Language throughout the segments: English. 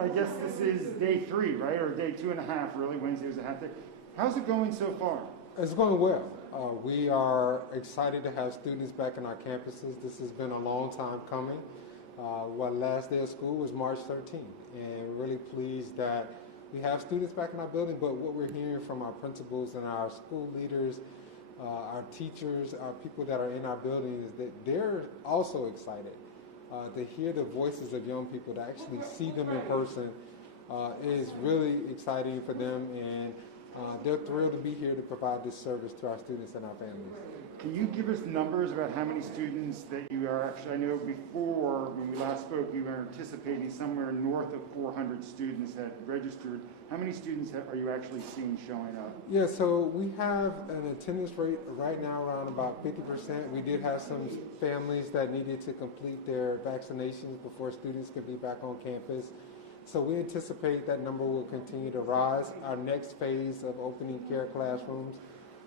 I guess this is day 3, right? Or day 2.5, really. Wednesday was a half day. How's it going so far? It's going well. We are excited to have students back in our campuses. This has been a long time coming. Last day of school was March 13th, and we're really pleased that we have students back in our building, but what we're hearing from our principals and our school leaders, our teachers, our people that are in our building is that they're also excited to hear the voices of young people, to actually see them in person is really exciting for them, and they're thrilled to be here to provide this service to our students and our families. Can you give us numbers about how many students that you are actually, I know before when we last spoke, you were anticipating somewhere north of 400 students had registered. How many students are you actually seeing showing up? Yeah, so we have an attendance rate right now around about 50%. We did have some families that needed to complete their vaccinations before students could be back on campus. So we anticipate that number will continue to rise. Our next phase of opening care classrooms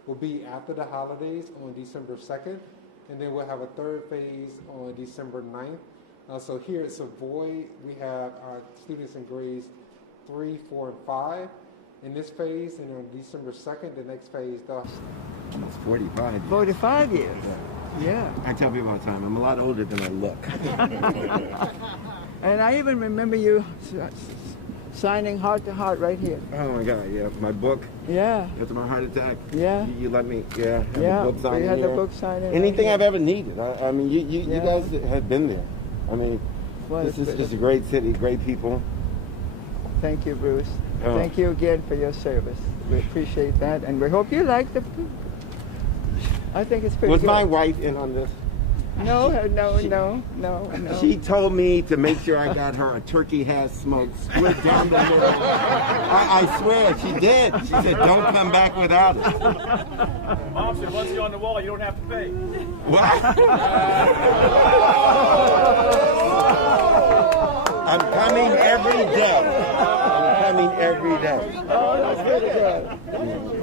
will be after the holidays on December 2nd, and then we'll have a third phase on December 9th. So here at Savoy, we have our students in grades 3, 4, and 5 in this phase, and on December 2nd, the next phase. It's 45 years. 45 years. Yeah. I tell people all the time, I'm a lot older than I look. And I even remember you signing heart to heart right here. Oh my God, yeah, my book. Yeah. After my heart attack. Yeah. You let me, have yeah. the book signed. You had here. the book signed. Anything I've ever needed. I mean, you guys have been there. I mean, this is just a great city, great people. Thank you, Bruce. Oh. Thank you again for your service. We appreciate that, and we hope you like the food. I think it's pretty good. Was my wife in on this? No. She told me to make sure I got her a turkey has smoked split down the middle. I swear, she did. She said, don't come back without it. Mom said, once you're on the wall, you don't have to pay. What? I'm coming every day. Every day. Oh, that's pretty good.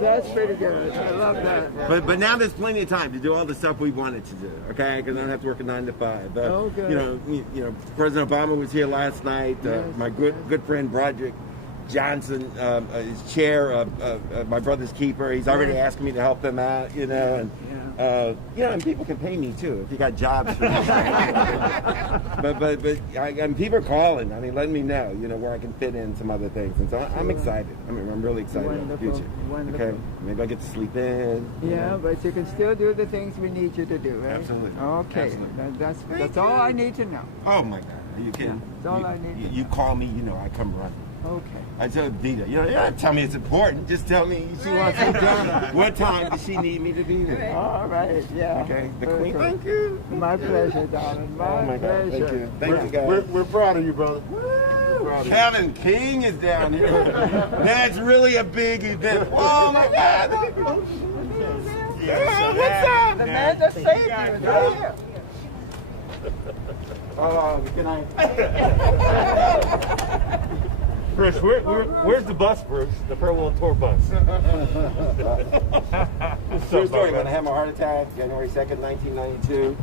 That's pretty good. I love that. But now there's plenty of time to do all the stuff we wanted to do, okay? Because I don't have to work a 9 to 5. Oh, good. You know, President Obama was here last night. My good friend Broderick Johnson is chair of my brother's keeper. He's already asking me to help them out, you know, and people can pay me too if you got jobs for me. but people are calling. I mean, letting me know, you know, where I can fit in some other things, and so I'm excited. I mean, I'm really excited about the future. Wonderful. Okay, maybe I get to sleep in. Yeah, but you can still do the things we need you to do, right? Absolutely. Okay, Absolutely. That's all I need to know. Oh my God, are you kidding? That's all I need. You call me, you know, I come running. Okay. I told Dita, you don't have to tell me it's important. Just tell me she wants me down. What time does she need me to be there? All right, yeah. Okay, the Queen. Thank you. My pleasure, darling. My pleasure. Thank you. Thank you, guys. We're proud of you, brother. Kevin King is down here. That's really a big event. Oh my God. What's up? The man that saved you is right here. Good night. Bruce, where's the bus, Bruce? The farewell tour bus. True story, when I had my heart attack, January 2nd, 1992,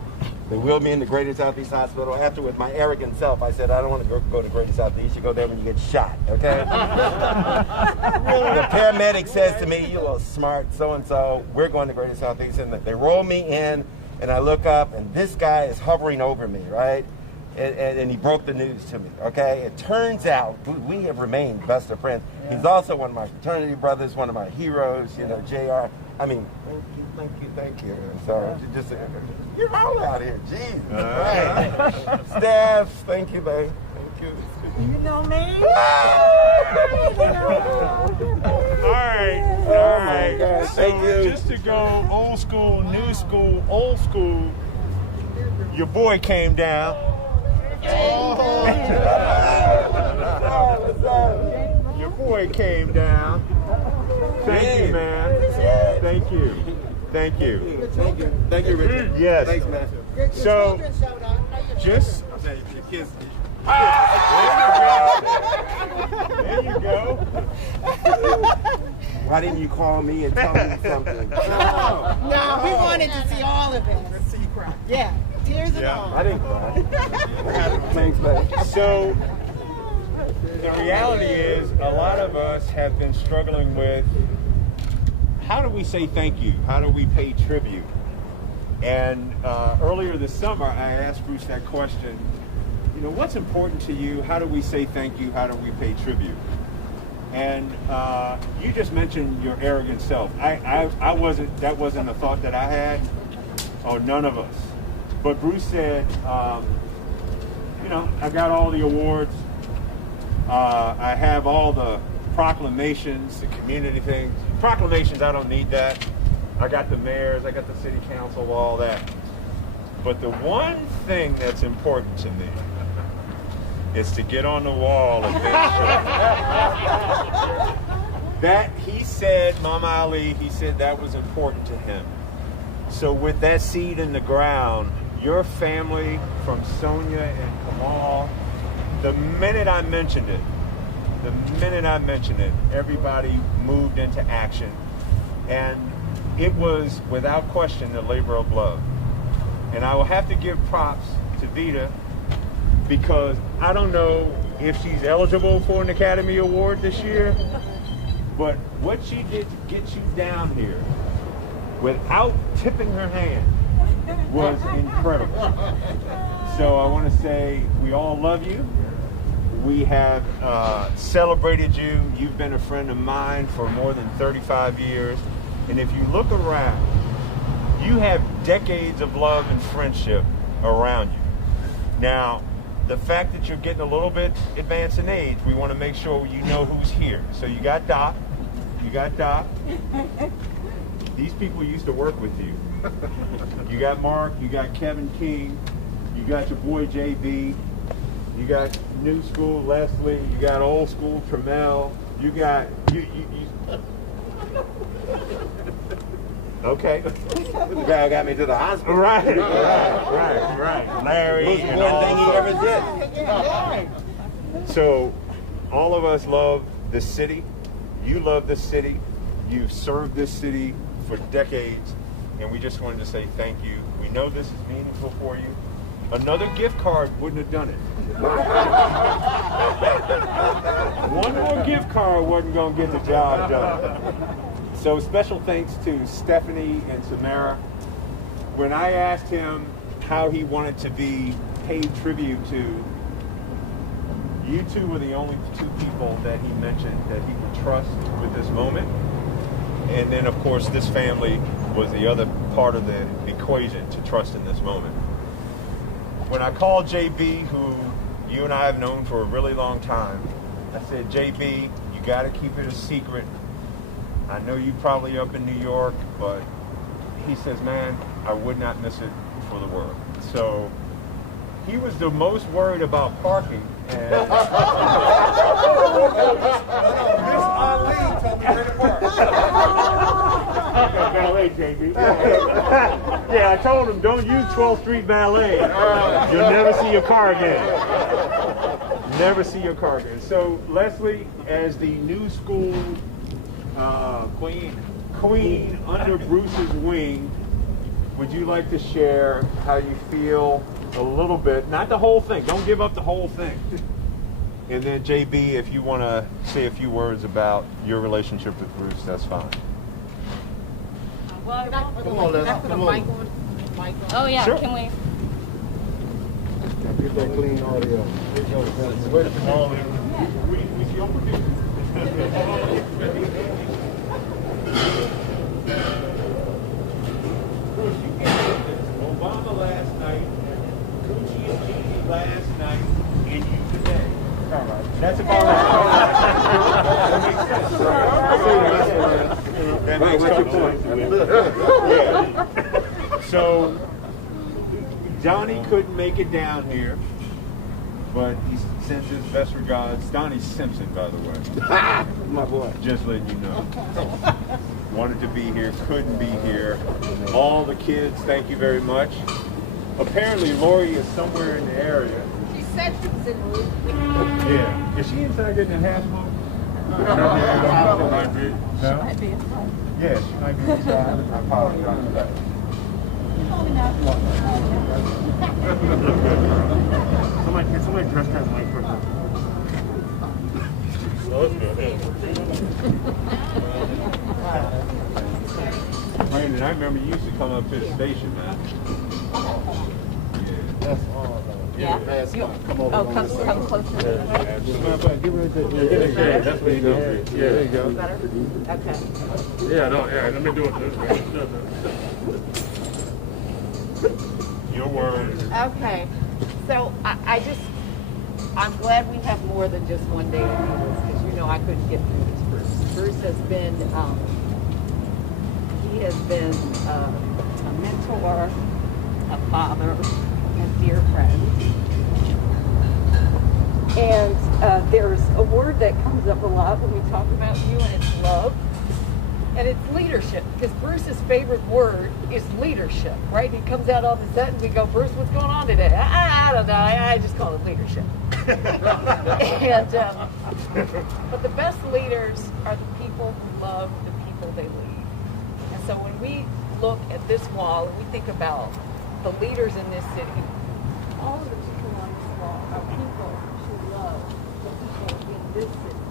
they wheeled me into Greater Southeast Hospital. After, with my arrogant self, I said, I don't want to go to Greater Southeast. You go there when you get shot, okay? The paramedic says to me, you little smart so-and-so, we're going to Greater Southeast. And they roll me in, and I look up, and this guy is hovering over me, right? And he broke the news to me, okay? It turns out we have remained best of friends. Yeah. He's also one of my fraternity brothers, one of my heroes, you know, JR. I mean, thank you. So just, you're all out here, jeez. Right. Staff, thank you, babe. Thank you. You know me? All right. God, so just to go old school, new school, old school, your boy came down. Your boy came down. Thank you, man. Thank you. Thank you, Richard. Yes. Thanks, man. So, just there you go. Why didn't you call me and tell me something? No, we wanted to see all of it. Let's see you cry. Yeah, tears and all. I didn't cry. Thanks, man. So, the reality is a lot of us have been struggling with how do we say thank you? How do we pay tribute? And earlier this summer, I asked Bruce that question, you know, what's important to you? How do we say thank you? How do we pay tribute? And you just mentioned your arrogant self. That wasn't a thought that I had, or none of us. But Bruce said, you know, I got all the awards. I have all the proclamations, the community things. Proclamations, I don't need that. I got the mayors, I got the city council, all that. But the one thing that's important to me is to get on the wall and make sure. That, he said, Mama Ali, he said that was important to him. So with that seed in the ground, your family from Sonia and Kamal, the minute I mentioned it, everybody moved into action. And it was, without question, the labor of love. And I will have to give props to Vita, because I don't know if she's eligible for an Academy Award this year, but what she did to get you down here without tipping her hand was incredible. So I want to say we all love you. We have celebrated you. You've been a friend of mine for more than 35 years. And if you look around, you have decades of love and friendship around you. Now, the fact that you're getting a little bit advanced in age, we want to make sure you know who's here. So you got Doc. These people used to work with you. You got Mark, you got Kevin King, you got your boy JB, you got new school Leslie, you got old school Tremel, you got you. Okay. The guy who got me to the hospital. Right. Larry. Most one thing he ever did. So, all of us love this city. You love this city. You've served this city for decades, and we just wanted to say thank you. We know this is meaningful for you. Another gift card wouldn't have done it. One more gift card wasn't going to get the job done. So special thanks to Stephanie and Samara. When I asked him how he wanted to be paid tribute to, you two were the only two people that he mentioned that he would trust with this moment. And then, of course, this family was the other part of the equation to trust in this moment. When I called JB, who you and I have known for a really long time, I said, JB, you got to keep it a secret. I know you probably up in New York, but he says, man, I would not miss it for the world. So he was the most worried about parking. And Miss Ali told me where to park. Valet, JB. Yeah, I told him, don't use 12th Street Valet. You'll never see your car again. Never see your car again. So Leslie, as the new school queen under Bruce's wing, would you like to share how you feel a little bit? Not the whole thing. Don't give up the whole thing. And then JB, if you want to say a few words about your relationship with Bruce, that's fine. Well, Come on, Les. Come on. Oh yeah, Sure. Can we? Get that clean audio. We see your producer. Bruce, you can't get this. Obama last night, Gucci and Gigi last night, and you today. All right. That's about right. That makes sense. That makes total sense. Yeah. So, Johnny couldn't make it down here, but he sends his best regards. Donnie Simpson, by the way. My boy. Just letting you know. Wanted to be here, couldn't be here. All the kids, thank you very much. Apparently, Lori is somewhere in the area. She said she was in the room. Yeah. Is she inside getting a half book? No? Might be. Yeah, she might be inside. I apologize for that. Somebody dressed as white person. Brandon, I remember you used to come up to the station, man. That's all. Yeah. Come over. Come closer. That's what you go. Yeah, there you go. Better? Okay. Yeah, no, yeah, let me do it this way. Your word. Okay. So I'm glad we have more than just one day to do this, because you know I couldn't get through this. Bruce has been, he has been a mentor, a father, a dear friend. And there's a word that comes up a lot when we talk about you, and it's love. And it's leadership, because Bruce's favorite word is leadership, right? He comes out all of a sudden, we go, Bruce, what's going on today? I don't know, I just call it leadership. And, but the best leaders are the people who love the people they lead. And so when we look at this wall and we think about the leaders in this city, all of the people on this wall are people who love the people in this city.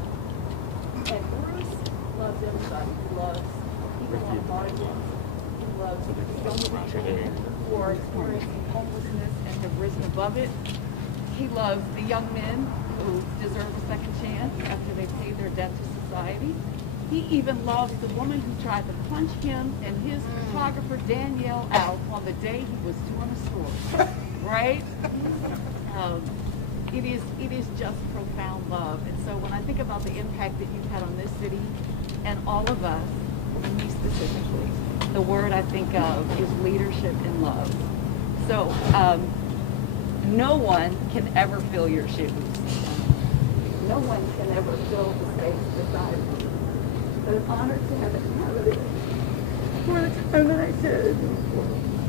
And Bruce loves everybody. He loves people on margins. He loves young women who are experiencing homelessness and have risen above it. He loves the young men who deserve a second chance after they pay their debt to society. He even loves the woman who tried to punch him and his photographer Danielle out on the day he was doing a story. Right? It is just profound love. And so when I think about the impact that you've had on this city and all of us, and me specifically, the word I think of is leadership and love. So no one can ever fill your shoes. No one can ever fill the space beside you. But I'm honored to have it for the time that I did.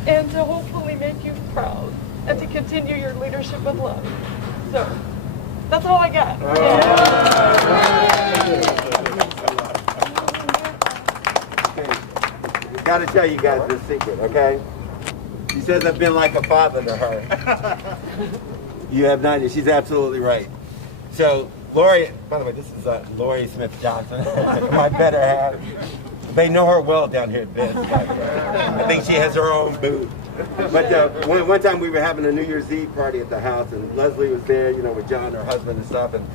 And to hopefully make you proud and to continue your leadership of love. So that's all I got. Okay. Gotta tell you guys this secret, okay? She says I've been like a father to her. You have not. She's absolutely right. So, Lori, by the way, this is Lori Smith Johnson, my better half. They know her well down here at Ben's. I think she has her own booth. But one time we were having a New Year's Eve party at the house, and Leslie was there, you know, with John, her husband, and stuff. And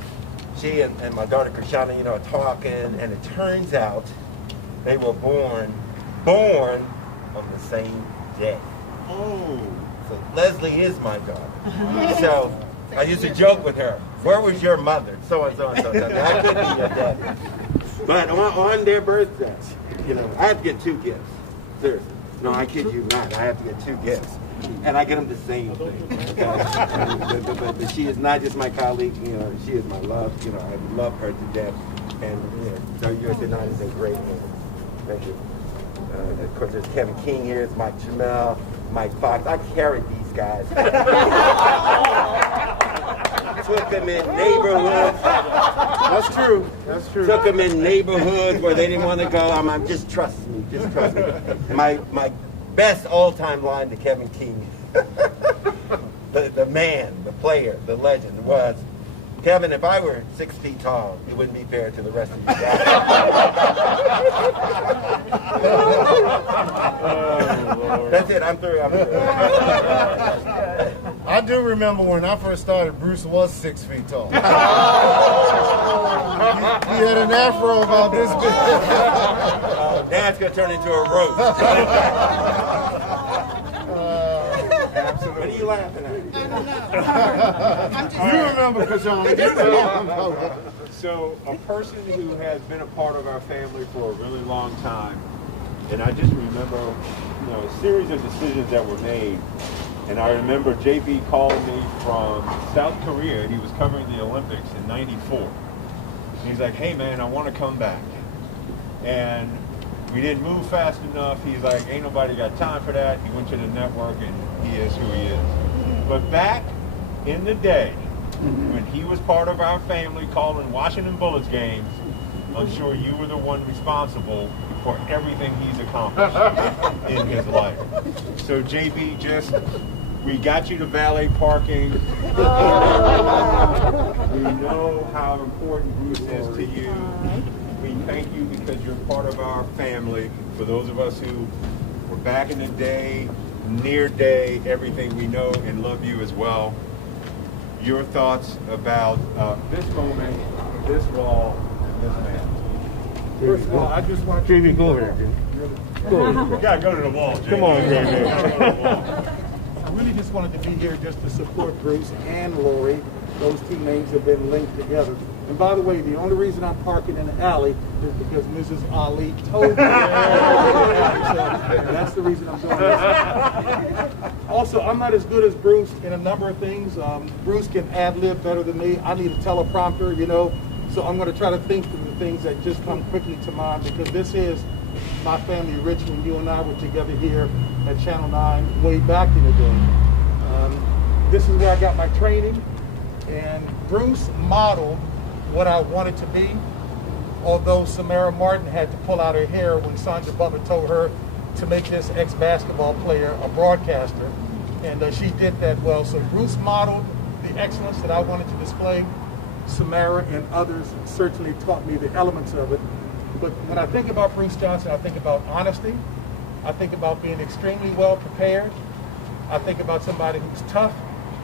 she and my daughter Krishana, you know, are talking, and it turns out they were born on the same day. Oh. So Leslie is my daughter. So I used to joke with her, where was your mother? So and so and so. I could be your dad. But on their birthdays, you know, I have to get 2 gifts. Seriously. No, I kid you not. I have to get 2 gifts. And I get them the same thing. Okay? But she is not just my colleague, you know, she is my love. You know, I love her to death. And, you know, so USA 9 is a great name. Thank you. Of course, there's Kevin King here, it's Mike Jamel, Mike Fox. I carried these guys. Took them in neighborhoods. That's true. That's true. Took them in neighborhoods where they didn't want to go. I'm just trust me. Just trust me. My best all-time line to Kevin King, the man, the player, the legend was, Kevin, if I were 6 feet tall, it wouldn't be fair to the rest of you guys. That's it. I'm through. I do remember when I first started, Bruce was 6 feet tall. He had an afro about this big. Dad's going to turn into a roast. Absolutely. What are you laughing at? I don't know. You remember, Kajana. You remember. So a person who has been a part of our family for a really long time, and I just remember, you know, a series of decisions that were made. And I remember JB calling me from South Korea. He was covering the Olympics in '94. And he's like, hey man, I want to come back. And we didn't move fast enough. He's like, ain't nobody got time for that. He went to the network and he is who he is. But back in the day, when he was part of our family calling Washington Bullets games, I'm sure you were the one responsible for everything he's accomplished in his life. So JB, just We got you to valet parking. We know how important Bruce is to you. We thank you because you're part of our family. For those of us who were back in the day, near day, everything, we know and love you as well. Your thoughts about this moment, this wall, and this man. First of all, I just want you to go over there, Jimmy. You gotta go to the wall, Jimmy. Come on, Jimmy. You gotta go to the wall. I really just wanted to be here just to support Bruce and Lori. Those two names have been linked together. And by the way, the only reason I'm parking in the alley is because Mrs. Ali told me. So that's the reason I'm doing this. Also, I'm not as good as Bruce in a number of things. Bruce can ad-lib better than me. I need a teleprompter, you know. So I'm going to try to think of the things that just come quickly to mind, because this is my family rich when you and I were together here at Channel 9 way back in the day. This is where I got my training, and Bruce modeled what I wanted to be, although Samara Martin had to pull out her hair when Sandra Butler told her to make this ex-basketball player a broadcaster, and she did that well. So Bruce modeled the excellence that I wanted to display. Samara and others certainly taught me the elements of it. But when I think about Bruce Johnson, I think about honesty. I think about being extremely well prepared. I think about somebody who's tough.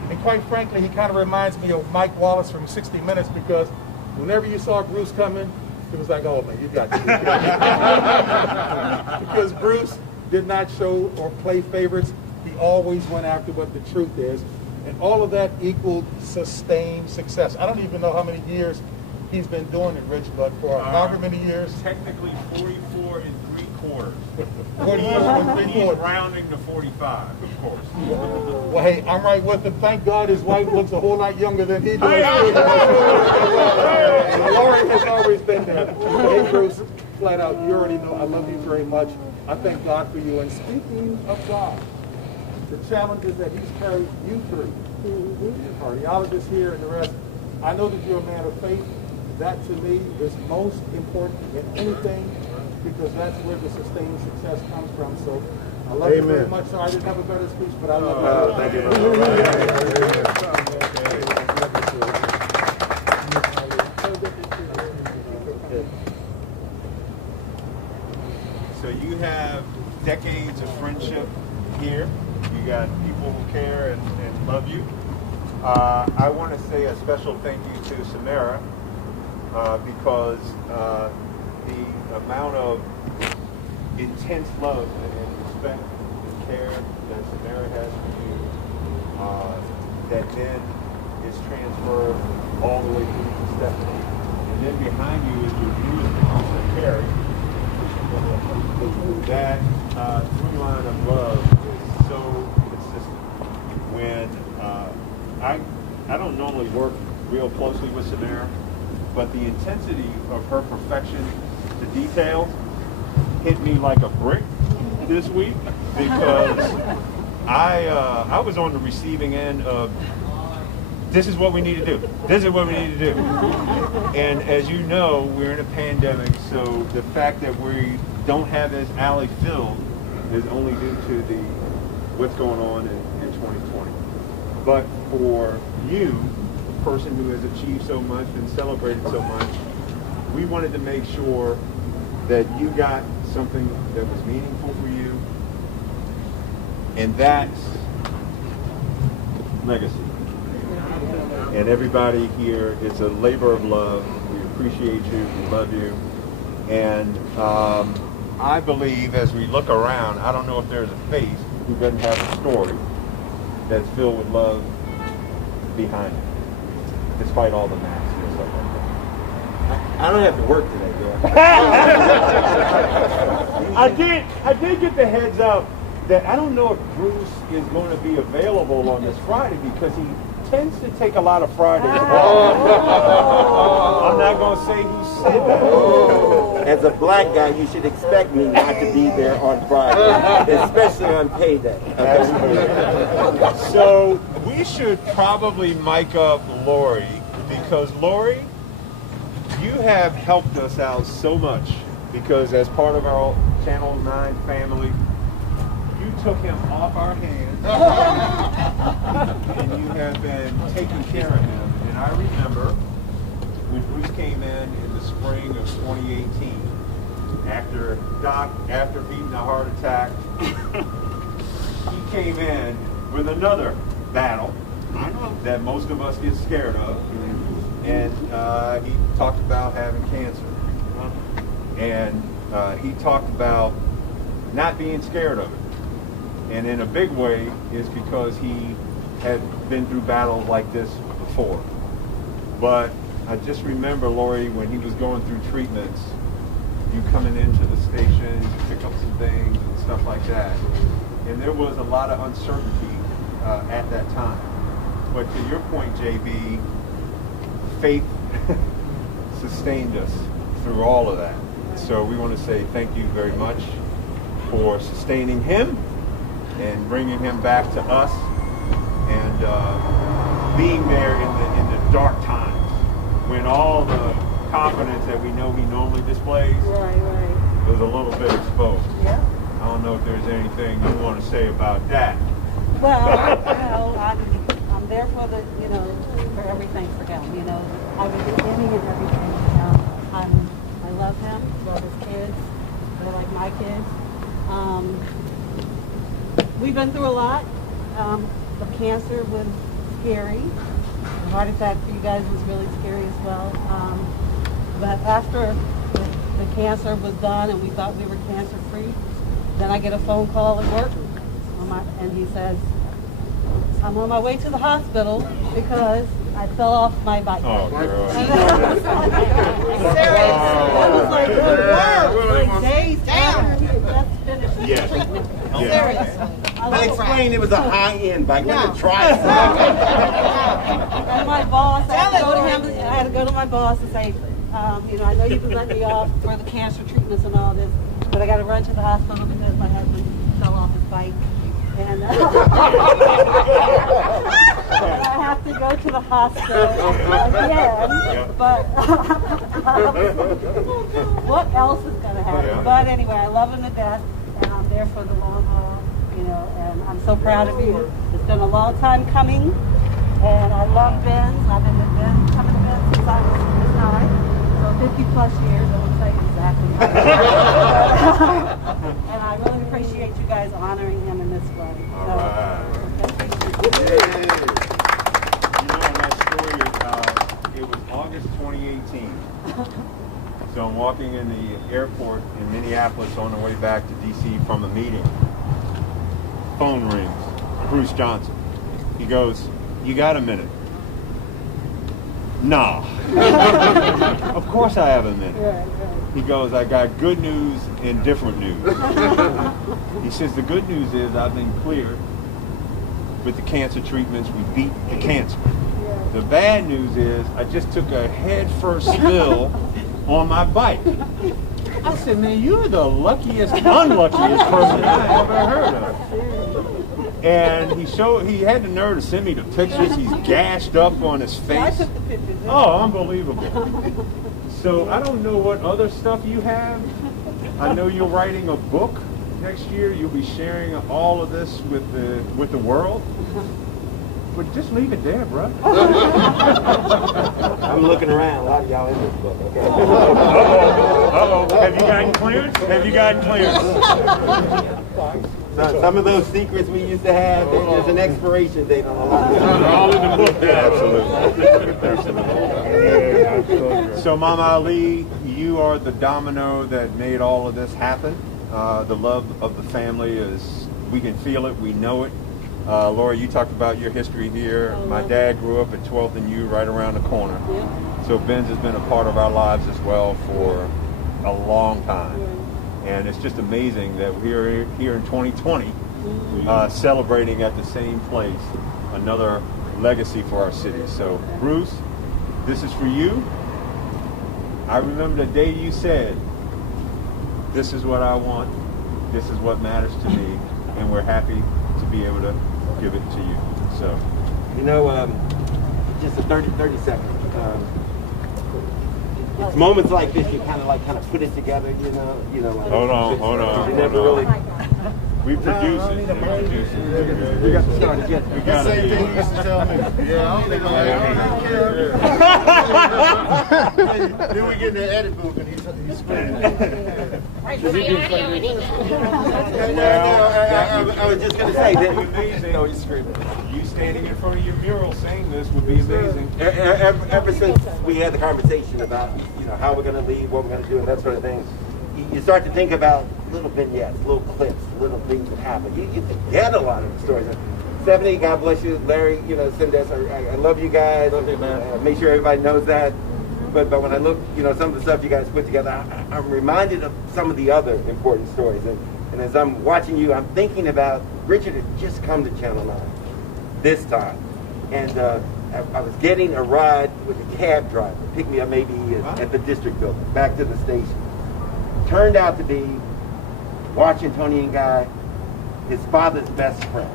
And quite frankly, he kind of reminds me of Mike Wallace from 60 Minutes, because whenever you saw Bruce coming, it was like, oh man, you got to. Because Bruce did not show or play favorites. He always went after what the truth is. And all of that equaled sustained success. I don't even know how many years he's been doing it, Rich, but for however many years. Technically 44 and 3/4. 40 years and 3/4. Rounding to 45, of course. Well, hey, I'm right with him. Thank God his wife looks a whole lot younger than he does. Lori has always been there. Hey, Bruce, flat out, you already know I love you very much. I thank God for you. And speaking of God, the challenges that he's carried you through, the cardiologists here and the rest, I know that you're a man of faith. That to me is most important in anything, because that's where the sustained success comes from. So I love you very much. Sorry I didn't have a better speech, but I love you. Thank you. So you have decades of friendship here. You got people who care and love you. I want to say a special thank you to Samara, because the amount of intense love and respect and care that Samara has for you, that then is transferred all the way through to Stephanie. And then behind you is your newest producer, Carrie. That through line of love is so consistent. When I don't normally work real closely with Samara, but the intensity of her perfection to details hit me like a brick this week, because I was on the receiving end of, this is what we need to do. This is what we need to do. And as you know, we're in a pandemic, so the fact that we don't have this alley filled is only due to what's going on in 2020. But for you, a person who has achieved so much and celebrated so much, we wanted to make sure that you got something that was meaningful for you, and that's legacy. And everybody here, it's a labor of love. We appreciate you, we love you, and I believe as we look around, I don't know if there's a face who doesn't have a story that's filled with love behind it, despite all the masks and stuff like that. I don't have to work today, I did get the heads up that I don't know if Bruce is going to be available on this Friday, because he tends to take a lot of Fridays off. I'm not going to say who said that. As a black guy, you should expect me not to be there on Friday, especially on payday. Okay? So we should probably mic up Lori, because Lori, you have helped us out so much, because as part of our Channel 9 family, you took him off our hands, and you have been taking care of him. And I remember when Bruce came in the spring of 2018, after beating a heart attack, he came in with another battle that most of us get scared of. And he talked about having cancer. And he talked about not being scared of it. And in a big way is because he had been through battles like this before. But I just remember, Lori, when he was going through treatments, you coming into the station, you pick up some things and stuff like that. And there was a lot of uncertainty at that time. But to your point, JB, faith sustained us through all of that. So we want to say thank you very much for sustaining him and bringing him back to us and being there in the dark times when all the confidence that we know he normally displays was a little bit exposed. Yeah. I don't know if there's anything you want to say about that. Well, I'm there for for everything for him. I'm beginning and everything. I love him, love his kids. They're like my kids. We've been through a lot. The cancer was scary. The heart attack for you guys was really scary as well. But after the cancer was done and we thought we were cancer free, then I get a phone call at work, and he says, I'm on my way to the hospital because I fell off my bike. Oh, girl. That was like good work. Like days down. Just finished Yeah. treatment. Yeah. Seriously. I explained it was a high-end bike. We're going to try it. And my boss, I had to go to my boss and say, I know you can let me off for the cancer treatments and all this, but I got to run to the hospital because my husband fell off his bike. And I have to go to the hospital again, but what else is going to happen? But anyway, I love him to death, and I'm there for the long haul, and I'm so proud of you. It's been a long time coming, and I love Ben's. I've been with Ben, coming to Ben since I was 9, so 50 plus years, I won't tell you exactly. And I really appreciate you guys honoring him in this way. All right. In that story, it was August 2018. So I'm walking in the airport in Minneapolis on the way back to D.C. from a meeting. Phone rings. Bruce Johnson. He goes, "You got a minute?" "Nah." "Of course I have a minute." He goes, "I got good news and different news." He says, "The good news is I've been cleared with the cancer treatments. We beat the cancer. The bad news is I just took a head first spill on my bike." I said, "Man, you're the unluckiest person I ever heard of." And he had the nerve to send me the pictures. He's gashed up on his face. I took the pictures. Oh, unbelievable. So I don't know what other stuff you have. I know you're writing a book next year. You'll be sharing all of this with the world. But just leave it there, bro. I'm looking around. A lot of y'all in this book. Okay. Uh-oh. Have you gotten clearance? So some of those secrets we used to have, there's an expiration date on a lot of them. They're all in the book there. Absolutely. So, Mama Ali, you are the domino that made all of this happen. The love of the family we can feel it, we know it. Laura, you talked about your history here. My dad grew up at 12th and U right around the corner. So Ben's has been a part of our lives as well for a long time. And it's just amazing that we're here in 2020 celebrating at the same place another legacy for our city. So Bruce, this is for you. I remember the day you said, "This is what I want, this is what matters to me," and we're happy to be able to give it to you. So, just a 30 seconds. It's moments like this you kind of put it together, Hold on. You never really. We produce it. We produce it. You got to start again. We got Same it. thing you used to tell me. Yeah, I don't need no Then we get in the edit booth and he's screaming. I was just going to say that. Amazing. No, he's screaming. You standing in front of your mural saying this would be amazing. Ever since we had the conversation about, how we're going to leave, what we're going to do, and that sort of thing, you start to think about little vignettes, little clips, little things that happen. You forget a lot of the stories. Stephanie, God bless you. Larry, send us. I love you guys. Love you, man. Make sure everybody knows that. But when I look, some of the stuff you guys put together, I'm reminded of some of the other important stories. And as I'm watching you, I'm thinking about Richard had just come to Channel 9 this time. And I was getting a ride with a cab driver, picked me up maybe at the district building, back to the station. Turned out to be Washingtonian guy, his father's best friend.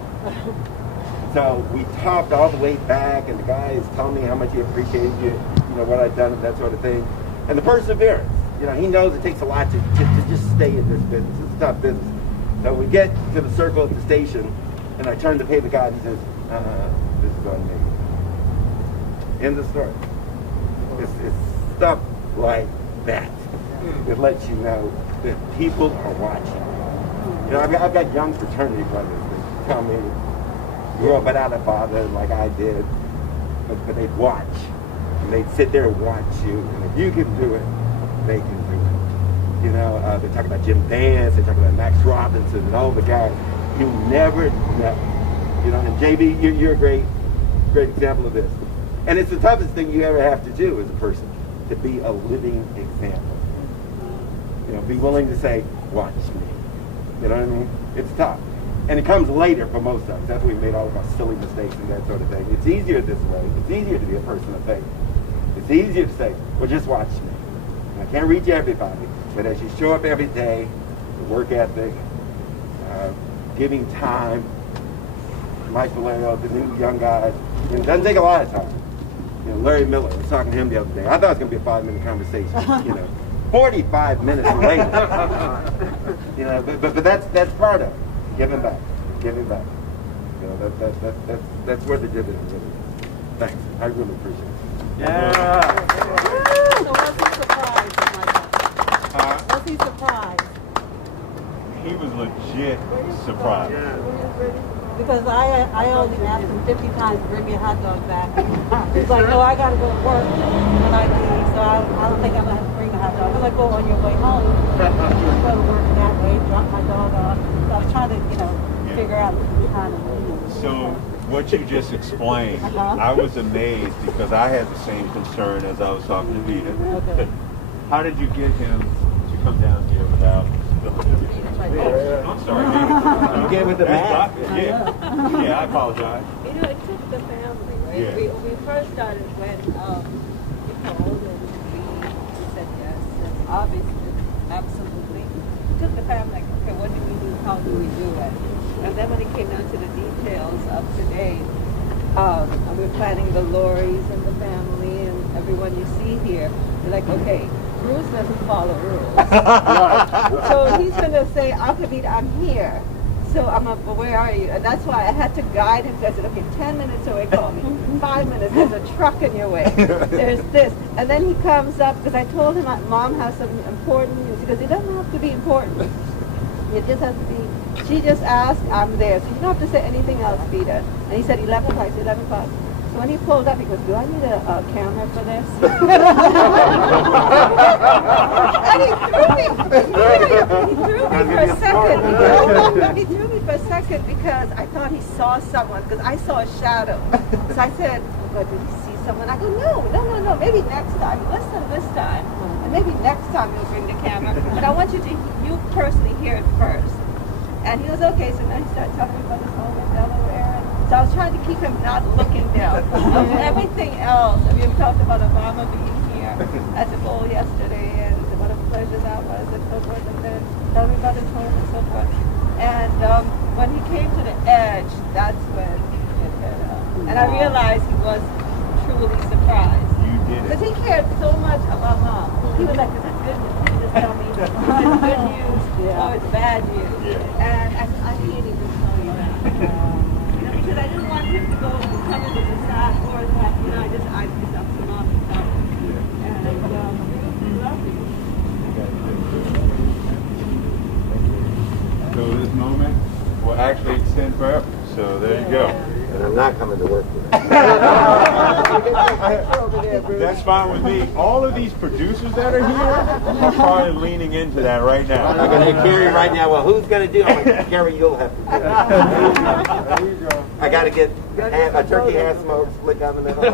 So we talked all the way back, and the guy is telling me how much he appreciated what I'd done and that sort of thing. And the perseverance, he knows it takes a lot to just stay in this business. It's a tough business. So we get to the circle at the station, and I turn to pay the guy, and he says, this is on me. End of story. It's stuff like that. It lets you know that people are watching. I've got young fraternity brothers that tell me, grew up without a father like I did, but they'd watch. And they'd sit there and watch you. And if you can do it, they can do it. They talk about Jim Vance, they talk about Max Robinson and all the guys. You never know. And JB, you're a great example of this. And it's the toughest thing you ever have to do as a person, to be a living example. Be willing to say, watch me. You know what I mean? It's tough. And it comes later for most of us. That's when we made all of our silly mistakes and that sort of thing. It's easier this way. It's easier to be a person of faith. It's easier to say, well, just watch me. And I can't reach everybody, but as you show up every day, the work ethic, giving time, Mike Valero, the new young guys, it doesn't take a lot of time. Larry Miller, I was talking to him the other day. I thought it was going to be a 5-minute conversation, 45 minutes later. But that's part of it. Giving back. That's where the dividend really is. Thanks. I really appreciate it. Yeah. So was he surprised, Michael? Was he surprised? He was legit surprised. Because I only asked him 50 times to bring me a hot dog back. He's like, no, I got to go to work when I leave, so I don't think I'm going to have to bring the hot dog. I'm like, go on your way home. Just go to work that way, drop my dog off. So I was trying to, figure out the time to leave. So what you just explained, I was amazed because I had the same concern as I was talking to Peter. Okay. How did you get him to come down here without spilling everything? I'm sorry. You gave it the mask. Yeah, I apologize. It took the family, right? Yeah. We first started when you called and we said yes, and obviously, absolutely. It took the family, like, okay, what do we do? How do we do it? And then when it came down to the details of today, we're planning the lorries and the family and everyone you see here. We're like, okay, Bruce doesn't follow rules. So he's going to say, Alkabit, I'm here. So I'm like, well, where are you? And that's why I had to guide him. I said, okay, 10 minutes away, call me. 5 minutes, there's a truck in your way. There's this. And then he comes up, because I told him Mom has some important news. He goes, it doesn't have to be important. It just has to be, she just asked, I'm there. So you don't have to say anything else, Peter. And he said 11 o'clock. I said 11 o'clock. So when he pulled up, he goes, do I need a camera for this? And he threw me. He threw me for a second. He threw me for a second because I thought he saw someone, because I saw a shadow. So I said, oh God, did he see someone? I go, no, maybe next time. Listen this time. And maybe next time you'll bring the camera. But I want you personally hear it first. And he goes, okay. So then he started talking about his home in Delaware. So I was trying to keep him not looking down. Everything else, I mean, we talked about Obama being here at the bowl yesterday and what a pleasure that was and so forth, and then tell me about his home and so forth. And when he came to the edge, that's when it hit him. And I realized he was truly surprised. You did it. Because he cared so much about Mom. He was like, is it good news? He just tell me, is it good news or it's bad news? Yeah. And I Peony to tell you that. Because I didn't want him to go and come into the sad or that, I just up to mom and tell him. And we love you. So this moment will actually extend forever. So there you go. And I'm not coming to work today. That's fine with me. All of these producers that are here are probably leaning into that right now. I'm going to hit Gary right now. Well, who's going to do it? I'm like, Gary, you'll have to do it. There you go. I got to get a turkey half smoked, slick oven and all.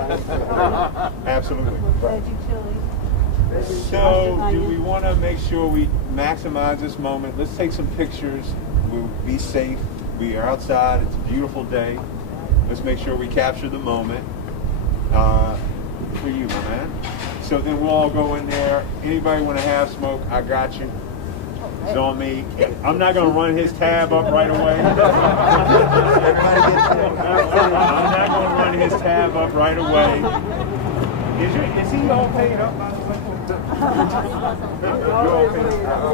Absolutely. Veggie chili. So, do we want to make sure we maximize this moment? Let's take some pictures. We'll be safe. We are outside. It's a beautiful day. Let's make sure we capture the moment. For you, my man. So then we'll all go in there. Anybody want to have smoke? I got you. It's on me. I'm not going to run his tab up right away. I'm not going to run his tab up right away. Is he all paid up, by the way? You're all paid up.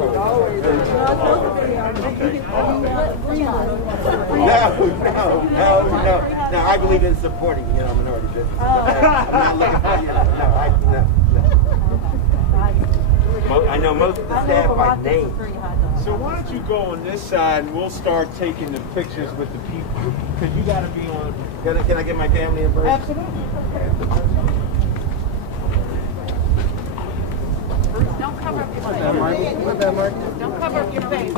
No. No, I believe in supporting, minority business. I'm not looking for, no. I know most of the staff by name. So why don't you go on this side and we'll start taking the pictures with the people. Because you got to be on. Can I get my family in first? Absolutely. Don't cover up your face. Don't cover up your face.